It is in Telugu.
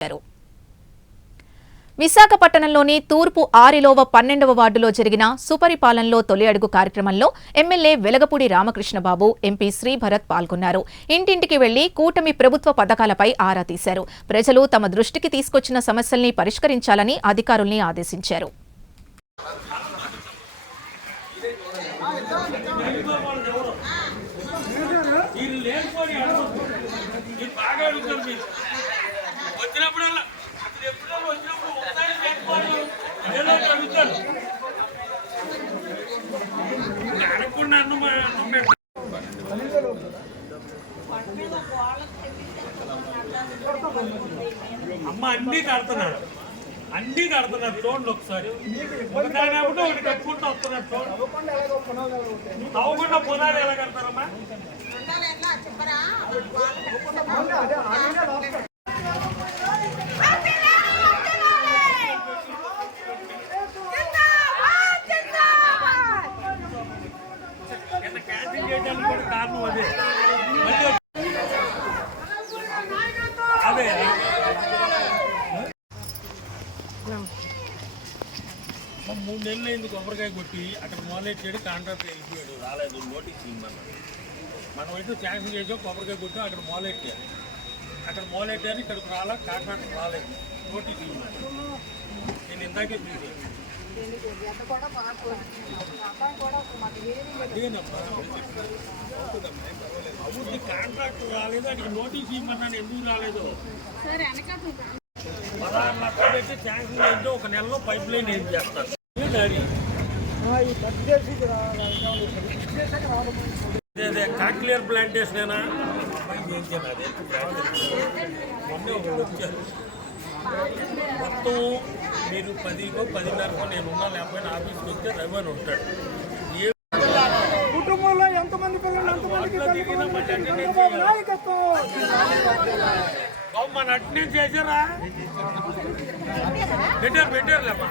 చేశారు విశాఖపట్టణంలోని తూర్పు ఆరిలోవ పన్నెండవ వార్డులో జరిగిన సుపరిపాలనలో తొలి అడుగు కార్యక్రమంలో ఎమ్మెల్యే వెలగపూడి రామకృష్ణబాబు ఎంపీ శ్రీభరత్ పాల్గొన్నారు. ఇంటింటికి వెళ్ళి కూటమి ప్రభుత్వ పథకాలపై ఆరా తీశారు. ప్రజలు తమ దృష్టికి తీసుకొచ్చిన సమస్యల్ని పరిష్కరించాలని అధికారుల్ని ఆదేశించారు. బాగా వచ్చినప్పుడల్లా అసలు ఎప్పుడైనా వచ్చినప్పుడు ఒకసారి లేకపోని అమ్మ అన్నీ కడుతున్నాడు అన్నీ కడుతున్నారు చూడండి ఒకసారి. ఒకదాని ఒకటి కట్టుకుంటూ వస్తున్నారు చూడండి తవ్వకుండా పునాది ఎలా కడతారమ్మా? మూడు నెలలు అయింది కొబ్బరికాయ కొట్టి అక్కడ మొదలెట్టాడు కాంట్రాక్ట్ వెళ్ళిపోయాడు రాలేదు నోటీస్ ఇమ్మన్నాడు మనం అయితే శాంక్షన్ చేసాం కొబ్బరికాయ కొట్టాం అక్కడ మొదలెట్టారు అక్కడ మొదలెట్టారు ఇక్కడికి రాలా కాంట్రాక్ట్ రాలేదు. నోటీస్ ఇమ్మన్నాడు నేను ఇందాకే చూసాను అభివృద్ధి కాంట్రాక్ట్ రాలేదు అడిగి నోటీస్ ఇమ్మన్నాను ఎందుకు రాలేదు పదహారు లక్షలు పెట్టి శాంక్షన్ చేస్తే ఒక నెలలో పైప్ లైన్ ఏం చేస్తారు అదే కాక్లియర్ ప్లాంటేషన్ మొత్తం మీరు పదికో పదిన్నరకో నేను ఉన్నా లేకపోయినా ఆఫీస్కి వస్తే రవి అని ఉంటాడు. కుటుంబంలో ఎంతమంది పిల్లలు ఎంతమందికి చంద్రబాబు నాయకత్వం. మన అటెండెన్స్ చేశారా బెటర్ బెటర్ లేమ్మా